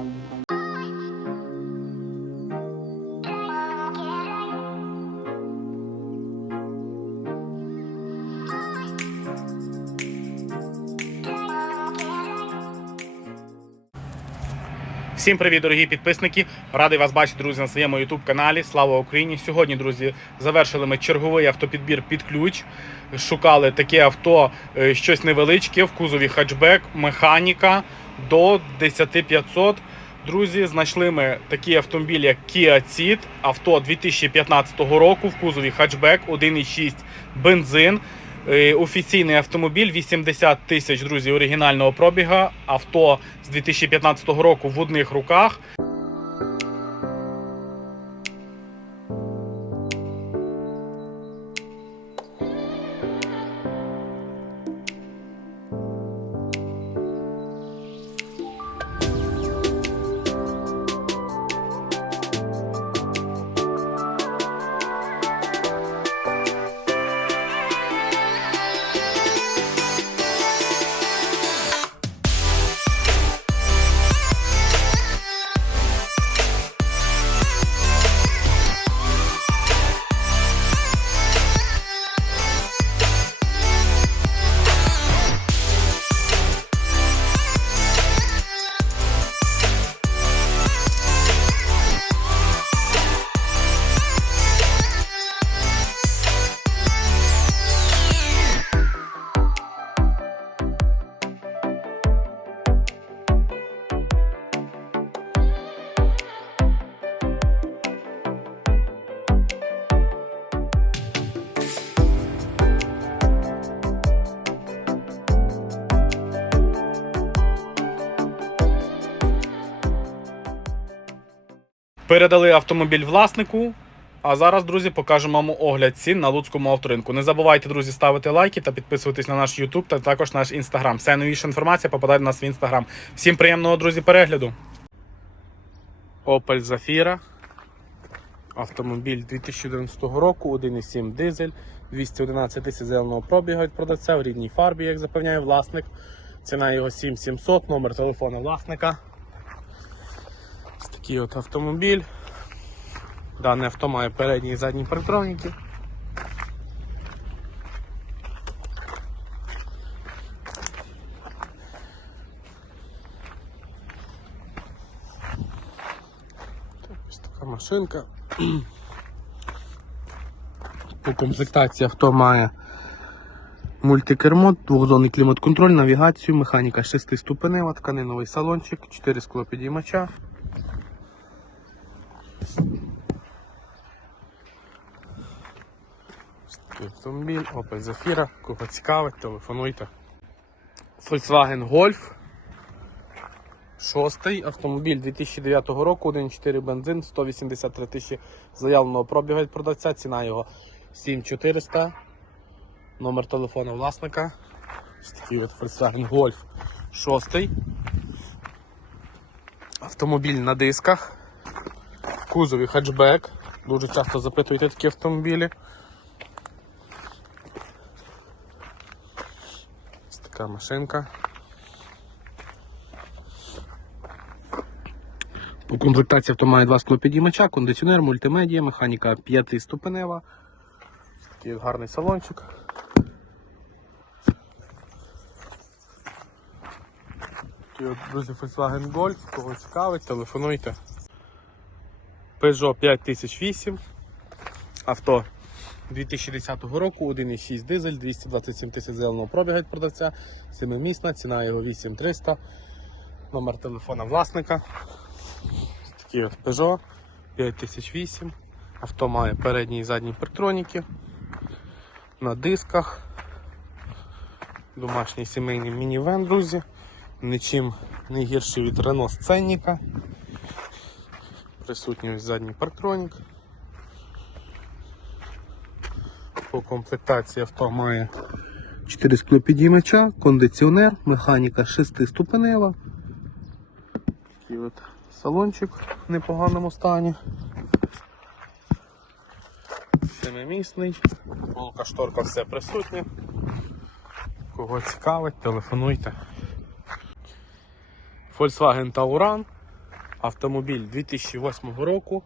Всім привіт, дорогі підписники! Радий вас бачити, друзі, на своєму youtube каналі. Слава Україні! Сьогодні, друзі, завершили ми черговий автопідбір під ключ. Шукали таке авто, е, щось невеличке, в кузові хатчбек, механіка до 10500. Друзі, знайшли ми такий автомобіль, як Kia Ceed, авто 2015 року в кузові хатчбек 1,6 бензин. Е, Офіційний автомобіль 80 тисяч друзі оригінального пробіга. Авто з 2015 року в одних руках. Передали автомобіль власнику. А зараз, друзі, покажемо вам огляд цін на Луцькому авторинку. Не забувайте, друзі, ставити лайки та підписуватись на наш YouTube та також наш Instagram. Вся новіша інформація попадає до нас в Instagram. Всім приємного, друзі, перегляду. Opel Zafira. Автомобіль 2011 року, 1,7 дизель, 211 тисяч зеленого пробігу від продавця в рідній фарбі, як запевняє власник. Ціна його 7700, номер телефона власника. Ось такий от автомобіль. Дане авто має передні і задні парктроніки. Ось така машинка. По комплектації авто має мультикермо, двохзонний клімат-контроль, навігацію, механіка 6 ступенева, тканиновий салончик, 4 склопідіймача. Автомобіль, Opel Zafira, кого цікавить, телефонуйте. Volkswagen Golf. Шостий автомобіль 2009 року, 1.4 бензин, 183 тисячі заявленого пробігу від продавця, ціна його 7400. Номер телефону власника. Такий Volkswagen Golf 6. Автомобіль на дисках. В кузові хетчбек. Дуже часто запитуєте такі автомобілі. Така машинка. По комплектації авто має два склопідіймача, кондиціонер, мультимедіа, механіка 5 ступенева. Такий гарний салончик. Такий от, друзі, Volkswagen Golf, кого цікавить, телефонуйте. Peugeot 5008. Авто 2010 року, 1,6 дизель, 227 тисяч зеленого пробігу від продавця, 7-місна, ціна його 8300. Номер телефона власника. Такий от Peugeot 5008. Авто має передні і задні парктроніки. На дисках. Домашній сімейний мінівен, друзі. Нічим не гірший від Renault Сценника. Присутній ось задній парктронік. По комплектації авто має 4 склопідіймача, кондиціонер, механіка 6 ступенева. Такий от салончик в непоганому стані. Семимісний, полка шторка все присутнє. Кого цікавить, телефонуйте. Volkswagen Tauran Автомобіль 2008 року,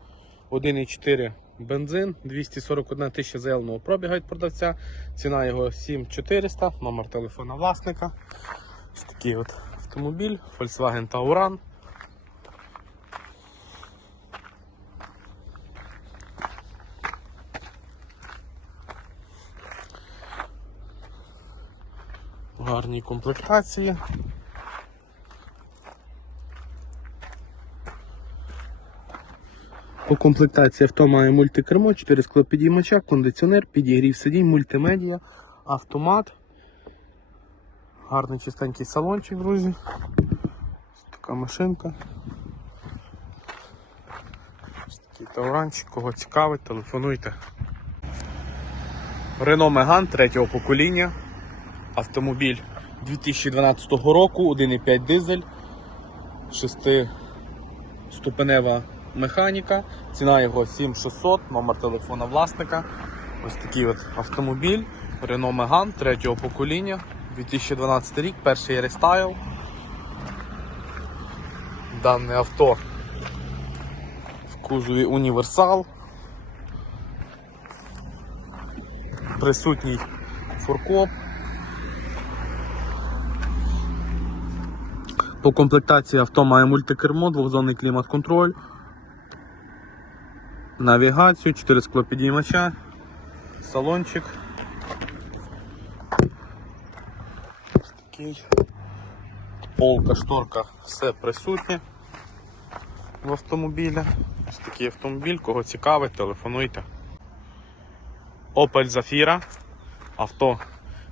1,4 бензин, 241 тисяча заявленого пробіга від продавця. Ціна його 7400, номер телефона власника. Ось такий от автомобіль, Volkswagen Tauran. В гарній комплектації. По комплектації авто має мультикермо, 4 склопідіймача, кондиціонер, підігрів сидінь, мультимедіа, автомат. Гарний чистенький салончик, друзі. Така машинка. Ось такий тауранчик, кого цікавить, телефонуйте. Renault Megane третього покоління. Автомобіль 2012 року, 1,5 дизель, 6-ступенева механіка, ціна його 7600, номер телефона власника. Ось такий от автомобіль Renault Megane третього покоління, 2012 рік, перший рестайл. Дане авто в кузові універсал. Присутній фуркоп. По комплектації авто має мультикермо, двохзонний клімат-контроль, навігацію, 4 склопідіймача, салончик. Ось такий. Полка, шторка, все присутнє в автомобілі. Ось такий автомобіль, кого цікавить, телефонуйте. Opel Zafira. Авто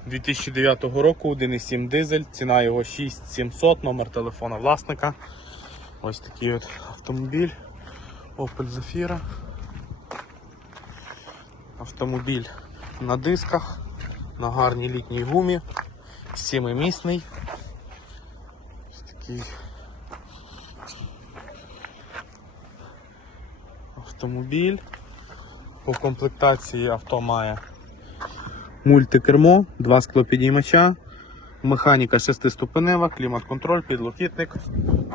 2009 року, 1,7 дизель, ціна його 6700, номер телефона власника. Ось такий от автомобіль. Opel Zafira. Автомобіль на дисках, на гарній літній гумі, сімимісний. Ось такий автомобіль. По комплектації авто має мультикермо, два склопідіймача, механіка 6-ступенева, клімат-контроль, підлокітник,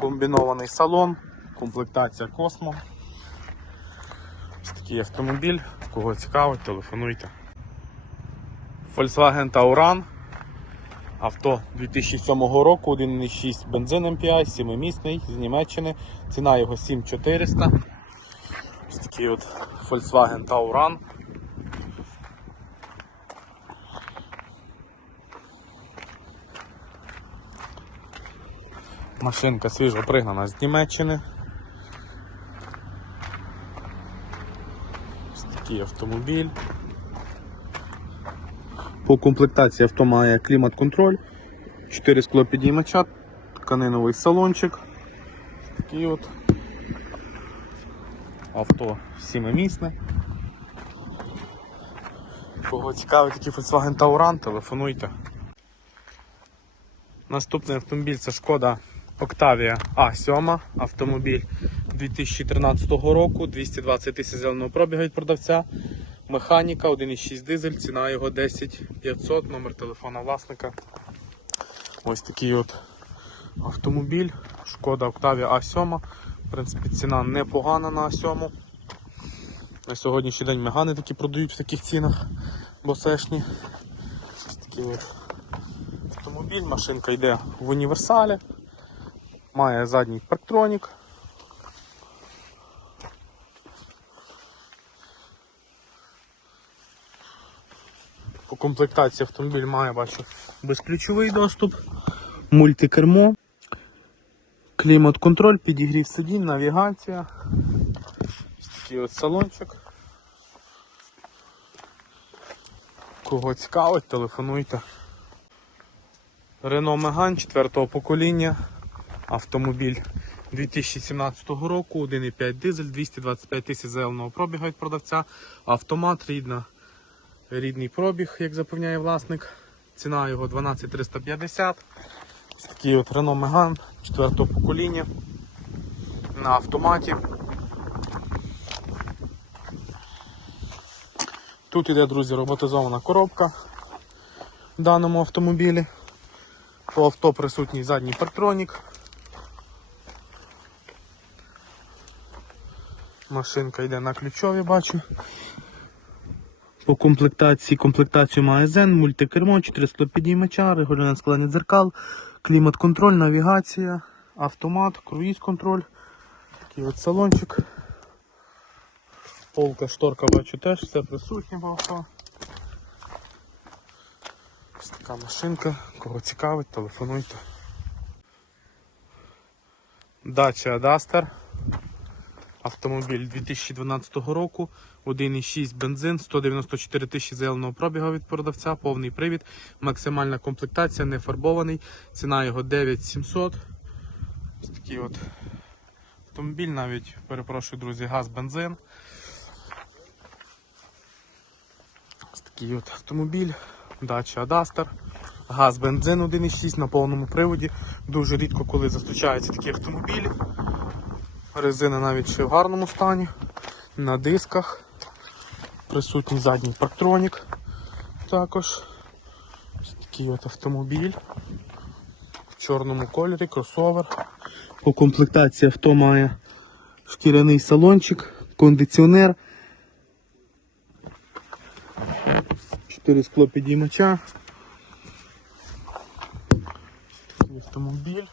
комбінований салон, комплектація Космо. Ось такий автомобіль, кого цікавить, телефонуйте. Volkswagen Tauran. Авто 2007 року, 1,6 бензин MPI, 7-місний з Німеччини. Ціна його 7400. Ось такий от Volkswagen Tauran. Машинка свіжо пригнана з Німеччини. Такий автомобіль. По комплектації авто має клімат-контроль, 4 скло підіймача, тканиновий салончик. Такий от авто сімимісне. Кого цікавить такий Volkswagen Tauran, телефонуйте. Наступний автомобіль це шкода Octavia A7, автомобіль 2013 року, 220 тисяч зеленого пробігу від продавця. Механіка 1,6 дизель, ціна його 10 500, номер телефона власника. Ось такий от автомобіль, шкода Octavia A7. В принципі, ціна непогана на А7. На сьогоднішній день мегани такі продають в таких цінах босешні. Ось такий от автомобіль, машинка йде в універсалі, має задній парктронік. По комплектації автомобіль має, бачу, безключовий доступ, мультикермо, клімат-контроль, підігрів сидінь, навігація. Такий от салончик. Кого цікавить, телефонуйте. Renault Megane 4 покоління. Автомобіль 2017 року, 1,5 дизель, 225 тисяч заявленого пробігу від продавця. Автомат рідна, рідний пробіг, як запевняє власник. Ціна його 12350. Ось такий от Renault Megane 4 покоління на автоматі. Тут іде, друзі, роботизована коробка в даному автомобілі. По авто присутній задній партронік. Машинка йде на ключові, бачу. По комплектації комплектацію має Zen, мультикермо, 4 склопідіймача, регулювання складання дзеркал, клімат-контроль, навігація, автомат, круїз-контроль. Такий от салончик. Полка, шторка бачу теж, все присутнє в авто. Ось така машинка, кого цікавить, телефонуйте. Dacia Duster. Автомобіль 2012 року, 1,6 бензин, 194 тисячі заявленого пробігу від продавця, повний привід, максимальна комплектація, не фарбований, ціна його 9700. Ось такий от автомобіль, навіть перепрошую, друзі, газ, бензин. Ось такий от автомобіль, Dacia Duster. Газ, бензин 1,6 на повному приводі. Дуже рідко, коли зустрічаються такі автомобілі. Резина навіть ще в гарному стані. На дисках. Присутній задній парктронік. Також. Ось такий от автомобіль. В чорному кольорі, кросовер. По комплектації авто має шкіряний салончик, кондиціонер. 4 скло підіймача. Такий автомобіль.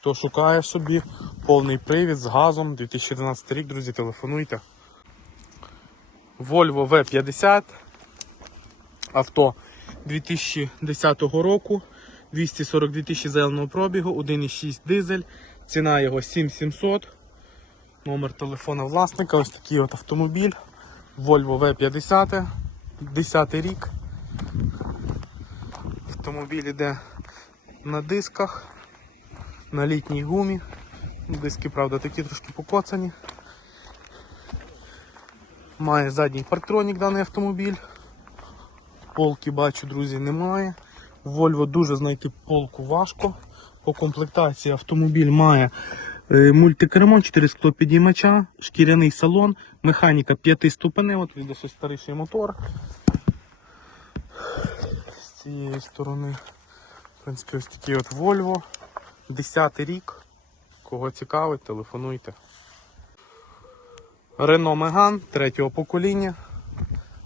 Хто шукає собі повний привід з газом 2012 рік, друзі, телефонуйте. Volvo V50. Авто 2010 року. 242 тисячі зеленого пробігу, 1,6 дизель. Ціна його 7700. Номер телефона власника. Ось такий от автомобіль. Volvo V50. 10 рік. Автомобіль іде на дисках на літній гумі. Диски, правда, такі трошки покоцані. Має задній парктронік даний автомобіль. Полки бачу, друзі, немає. Volvo дуже знайти полку важко. По комплектації автомобіль має е, мультикермо, 4 склопідіймача, шкіряний салон, механіка 5 ступеней, от віде щось старіший мотор. З цієї сторони, в принципі, ось такий от Volvo. 10 рік. Кого цікавить, телефонуйте. Renault Megane третього покоління.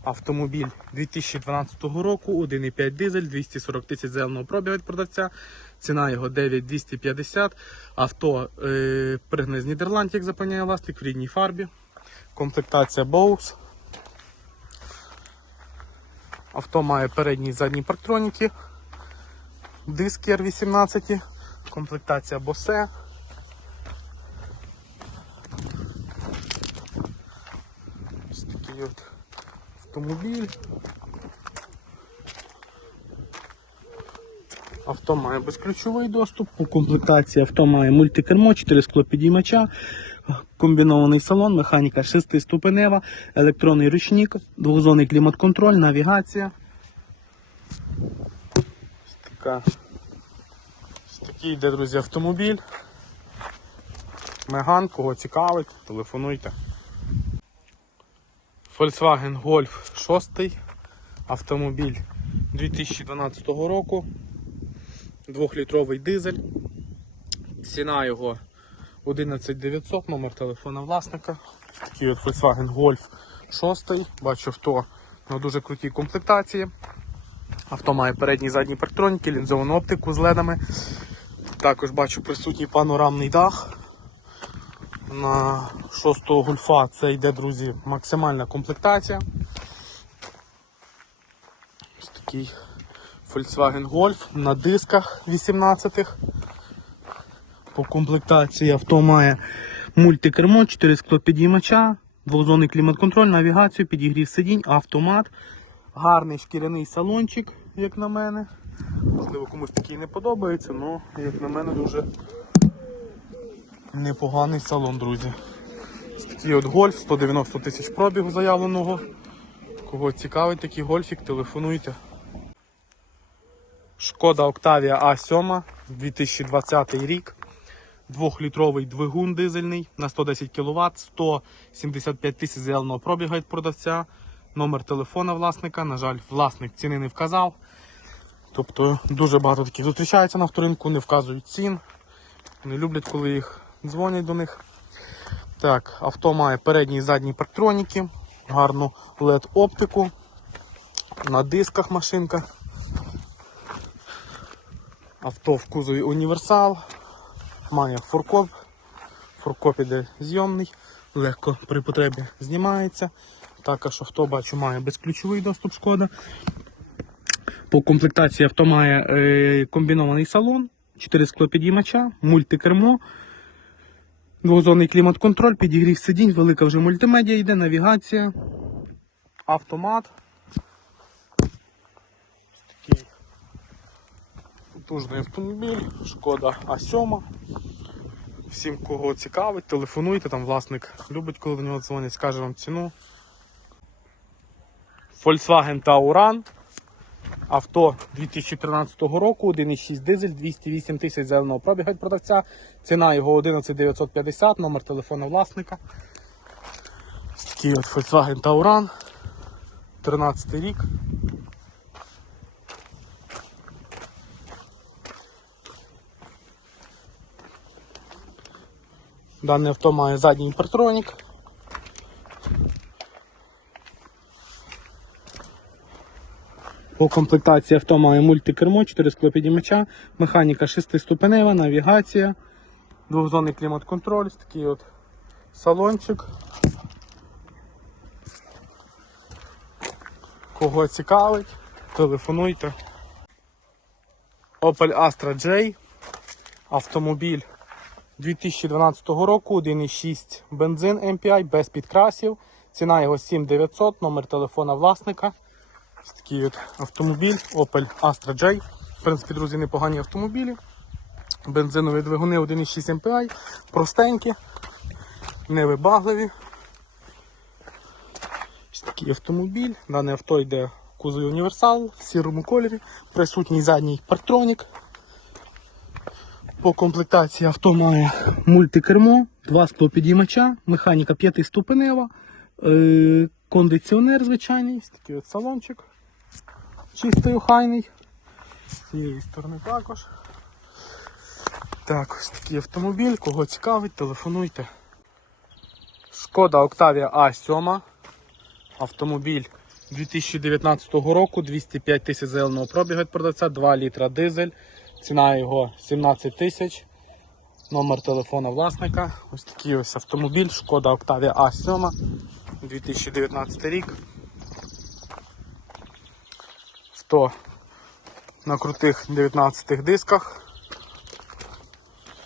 Автомобіль 2012 року, 1,5 дизель, 240 тисяч зеленого пробігу від продавця. Ціна його 9250. Авто е, пригне з Нідерландів, як запевняє власник, в рідній фарбі. Комплектація Bose. Авто має передні і задні парктроніки. Диски R18. Комплектація Bose. Ось такий от автомобіль. Авто має безключовий доступ. У комплектації авто має мультикермо, 4 склопідіймача, комбінований салон, механіка 6-ступенева, електронний ручник, двохзонний клімат-контроль, навігація. Ось така такий йде, друзі, автомобіль. Меган, кого цікавить, телефонуйте. Volkswagen Golf 6. Автомобіль 2012 року. Двохлітровий дизель. Ціна його 11900, номер телефона власника. Такий от Volkswagen Golf 6. Бачу авто на дуже крутій комплектації. Авто має передні і задні парктроніки, лінзовану оптику з ледами. Також бачу присутній панорамний дах. На 6-го гульфа це йде, друзі, максимальна комплектація. Ось такий Volkswagen Golf на дисках 18-х. По комплектації авто має мультикермо, 4 склопідіймача, двозонний клімат-контроль, навігацію, підігрів сидінь, автомат, гарний шкіряний салончик, як на мене. Можливо, комусь такий не подобається, але як на мене дуже непоганий салон, друзі. Такий от гольф, 190 тисяч пробігу заявленого. Кого цікавить такий гольфік, телефонуйте. Шкода Octavia A7 2020 рік. Двохлітровий двигун дизельний на 110 кВт, 175 тисяч заявленого пробігу від продавця. Номер телефона власника. На жаль, власник ціни не вказав. Тобто дуже багато таких зустрічається на авторинку, не вказують цін. Не люблять, коли їх дзвонять до них. Так, авто має передні і задні парктроніки, гарну LED оптику. На дисках машинка. Авто в кузові універсал. Має фуркоп. Фуркоп іде зйомний, легко при потребі знімається. Також авто бачу має безключовий доступ шкода. По комплектації авто має е, комбінований салон, 4 склопідіймача, мультикермо, двозонний клімат-контроль, підігрів сидінь, велика вже мультимедіа йде, навігація, автомат. Такий потужний автомобіль, шкода А7. Всім, кого цікавить, телефонуйте, там власник любить, коли до нього дзвонять, скаже вам ціну. Volkswagen Tauran. Авто 2013 року, 1,6 дизель, 208 тисяч зеленого пробіга від продавця. Ціна його 11950, номер телефону власника. Такий от Volkswagen Tauran. 13 рік. Дане авто має задній партронік. По комплектації авто має мультикермо, 4 склопідімача, механіка 6-ступенева, навігація, двохзонний клімат-контроль, такий от салончик. Кого цікавить, телефонуйте. Opel Astra J. Автомобіль 2012 року, 1,6 бензин MPI без підкрасів. Ціна його 7900, номер телефона власника. Ось такий от автомобіль Opel Astra J. В принципі, друзі, непогані автомобілі. Бензинові двигуни 1,6 MPI, простенькі, невибагливі. Ось такий автомобіль. Дане авто йде в кузові універсал в сірому кольорі, присутній задній партронік. По комплектації авто має мультикермо, два склопідіймача, механіка п'ятиступенева, е, кондиціонер звичайний, такий от салончик. Чистий охайний. З цієї сторони також. Так, ось такий автомобіль, кого цікавить, телефонуйте. Шкода Octavia A7. Автомобіль 2019 року, 205 тисяч зеленого пробігу від продавця, 2 літра дизель. Ціна його 17 тисяч. Номер телефона власника. Ось такий ось автомобіль, шкода Octavia A7 2019 рік. Авто на крутих 19 дисках.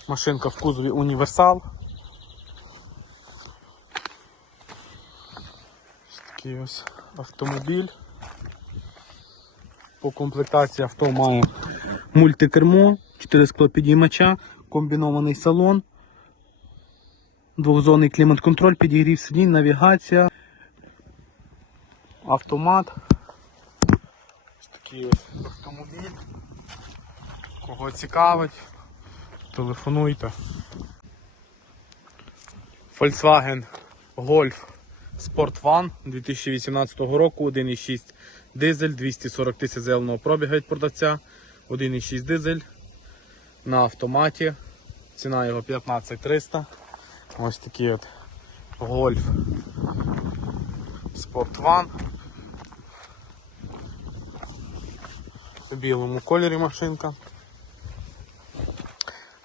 Машинка в кузові універсал. Ось такий ось автомобіль. По комплектації авто має мультикермо, 4 склопідіймача, комбінований салон, двохзонний клімат-контроль, підігрів сидінь, навігація, автомат. Ось такий ось автомобіль. Кого цікавить, телефонуйте. Volkswagen Golf Sport One 2018 року, 1,6 дизель, 240 тисяч зеленого пробіга від продавця, 1,6 дизель на автоматі. Ціна його 15300. Ось такий от Sport One. В білому кольорі машинка.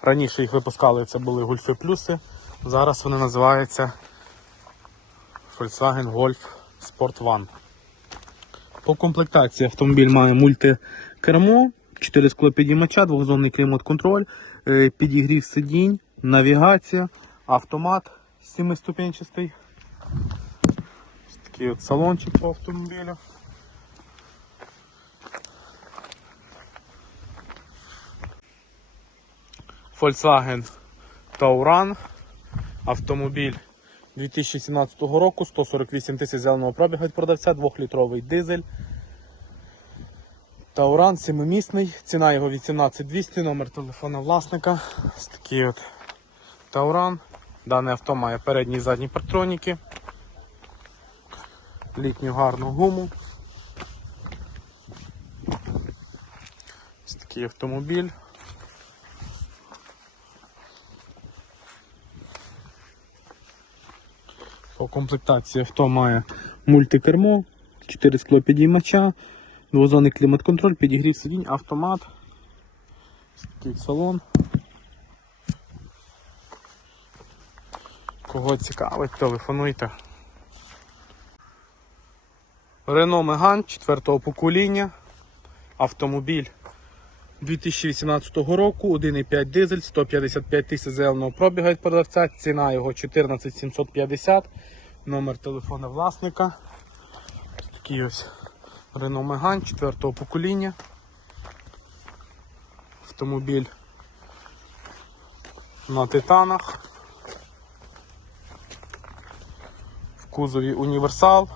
Раніше їх випускали, це були Гольфи Плюси. Зараз вони називаються Volkswagen Golf Sport One. По комплектації автомобіль має мультикермо, 4 склопідіймача, двохзонний клімат-контроль, е, підігрів сидінь, навігація, автомат 7-ступенчастий. Ось Такий от салончик по автомобілю. Volkswagen Tauran. Автомобіль 2017 року, 148 тисяч зеленого пробігу від продавця, 2-літровий дизель. Тауран 7-місний, ціна його 18200, номер телефона власника. Ось такий от Тауран. Дане авто має передні і задні партроніки. Літню гарну гуму. Ось такий автомобіль. По комплектації авто має мультикермо, 4 склопідіймача, двозонний клімат-контроль, підігрів сидінь, автомат. Такий салон. Кого цікавить, телефонуйте. Renault Megane 4 покоління. Автомобіль 2018 року, 1,5 дизель, 155 тисяч заявленого пробіга від продавця, ціна його 14 750, номер телефона власника. Ось такий ось Renault Megane 4 покоління. Автомобіль на титанах. В кузові універсал,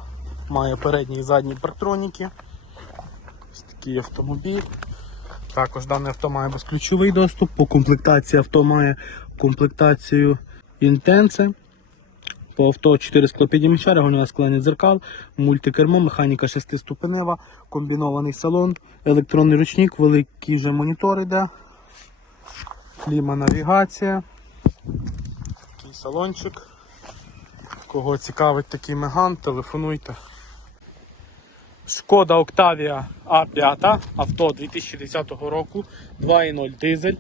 має передні і задні партроніки. Ось такий автомобіль. Також дане авто має безключовий доступ. По комплектації авто має комплектацію Intense. По авто 4 склопідімча, регулювання склення дзеркал, мультикермо, механіка 6-ступенева, комбінований салон, електронний ручник, великий вже монітор йде, кліма навігація, такий салончик. Кого цікавить такий меган, телефонуйте. Шкода Октавія А5, авто 2010 року, 2.0 дизель.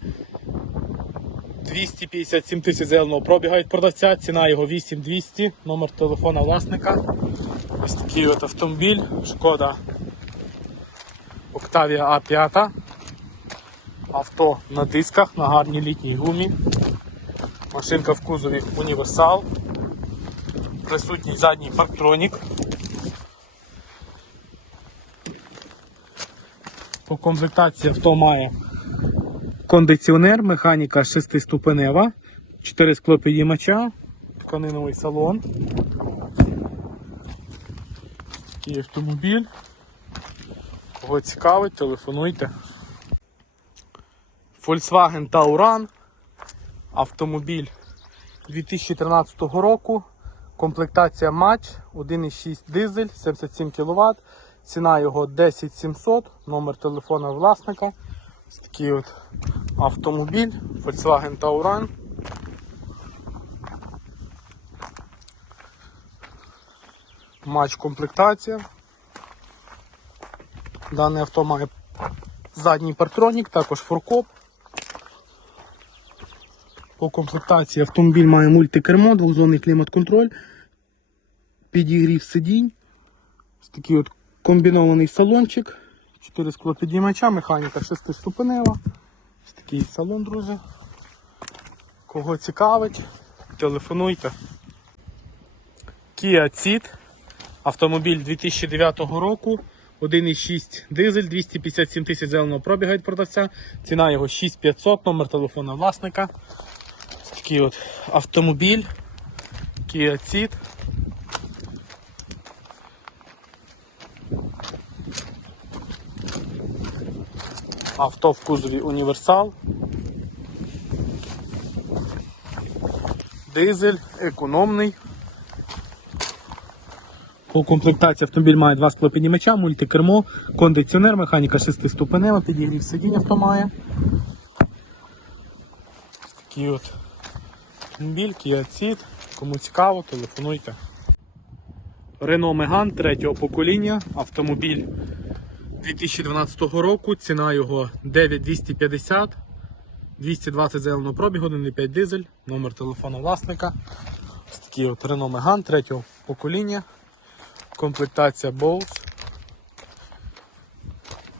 257 тисяч зеленого пробіга від продавця, ціна його 8200, номер телефона власника. Ось такий от автомобіль, шкода Октавія А5. Авто на дисках, на гарній літній гумі. Машинка в кузові універсал. Присутній задній парктронік. По комплектації авто має кондиціонер, механіка 6-ступенева, 4 склопідіймача, тканиновий салон. Такий автомобіль. Кого цікавить, телефонуйте. Volkswagen Tauran. Автомобіль 2013 року. Комплектація матч, 1,6 дизель, 77 кВт. Ціна його 10700, номер телефона власника. Ось такий от автомобіль Volkswagen Tauran. Матч комплектація. Дане авто має задній партронік, також форкоп. По комплектації автомобіль має мультикермо, двохзонний клімат-контроль, підігрів сидінь. Такий от комбінований салончик. 4 склопідіймача, механіка 6-ступенева. Ось такий салон, друзі. Кого цікавить, телефонуйте. Kia Ceed. Автомобіль 2009 року. 1,6 дизель, 257 тисяч зеленого пробіга від продавця. Ціна його 6500, номер телефона власника. Такий от автомобіль. Kia Ceed. Авто в кузові універсал. Дизель, економний. По комплектації автомобіль має два склопіднімача, мультикермо, кондиціонер, механіка 6-ступенева, підігрів сидінь авто має. Такий от Kia Ceed. Кому цікаво, телефонуйте. Renault Megane третього покоління, автомобіль 2012 року, ціна його 9250, 220 зеленого пробігу, 1,5 дизель, номер телефону власника. Ось такий от Renault Megane третього покоління. Комплектація Bose.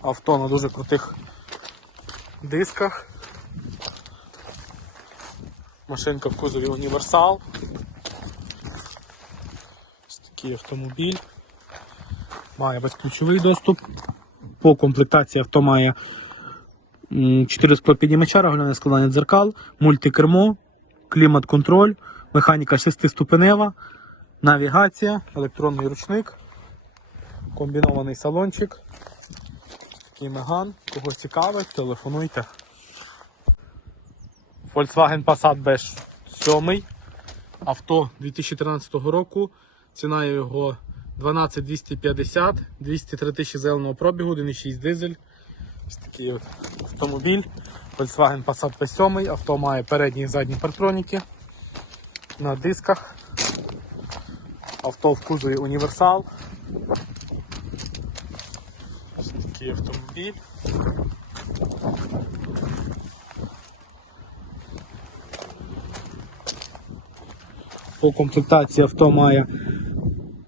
Авто на дуже крутих дисках. Машинка в кузові універсал. Ось такий автомобіль. Має безключовий доступ. По комплектації авто має 4 склопіднімача, регулярне складання дзеркал, мультикермо, клімат-контроль, механіка 6-ступенева, навігація, електронний ручник, комбінований салончик. Такий меган. Кого цікавить, телефонуйте. Volkswagen Passat B7. Авто 2013 року. Ціна його 12250, 203 тисячі зеленого пробігу, 1,6 дизель. Ось такий от автомобіль. Volkswagen Passat P7. Авто має передні і задні партроніки на дисках. Авто в кузові універсал. Ось такий автомобіль. По комплектації авто має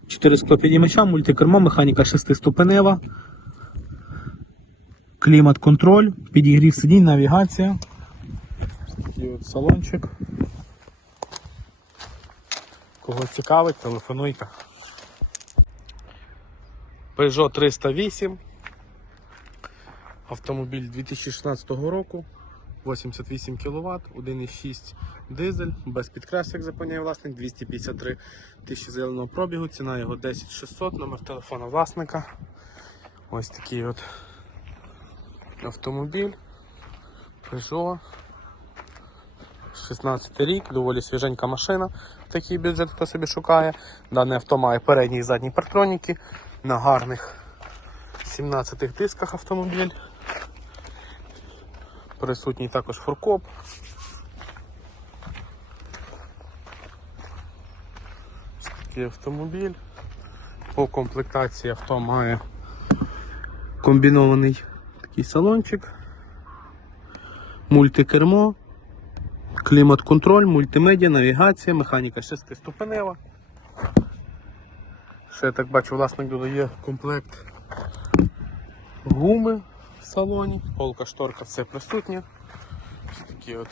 4 склопідіймача, мультикермо, механіка 6-ступенева, клімат-контроль, підігрів сидінь, навігація. Такий салончик. Кого цікавить, телефонуйте. Peugeot 308. Автомобіль 2016 року. 88 кВт, 1,6 дизель, без підкрас, запевняє власник, 253 тисячі зеленого пробігу, ціна його 10600, номер телефона власника. Ось такий от автомобіль. Peugeot. 16 рік, доволі свіженька машина, такий бюджет хто собі шукає. Дане авто має передні і задні партроніки на гарних 17 дисках автомобіль. Присутній також фуркоп. Такий автомобіль. По комплектації авто має комбінований такий салончик, мультикермо, клімат-контроль, мультимедіа, навігація, механіка 6-ступенева. Ще я так бачу, власник додає комплект гуми салоні, полка шторка, все присутнє. Ось такі от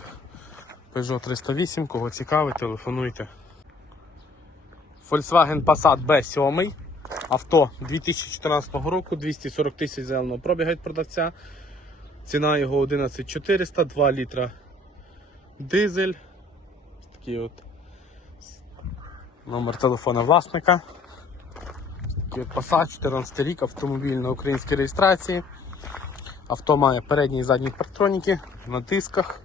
Peugeot 308, кого цікавить, телефонуйте. Volkswagen Passat B7. Авто 2014 року, 240 тисяч зеленого пробіга від продавця. Ціна його 11400, 2 літра дизель. Такий от номер телефона власника. Такий от Passat 14 рік, автомобіль на українській реєстрації. Авто має передні і задні партроніки на дисках.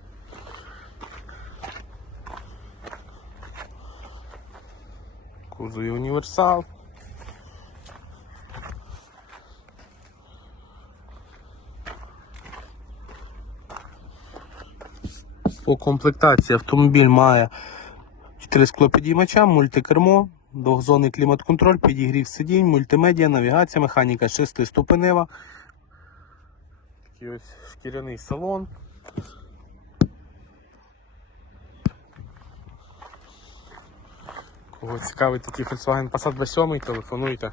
Кузові універсал. По комплектації автомобіль має 4 склопідіймача, мультикермо, двохзонний клімат-контроль, підігрів сидінь, мультимедіа, навігація, механіка 6-ступенева. Такий ось шкіряний салон. Кого цікавить такий Volkswagen Passat B7, телефонуйте.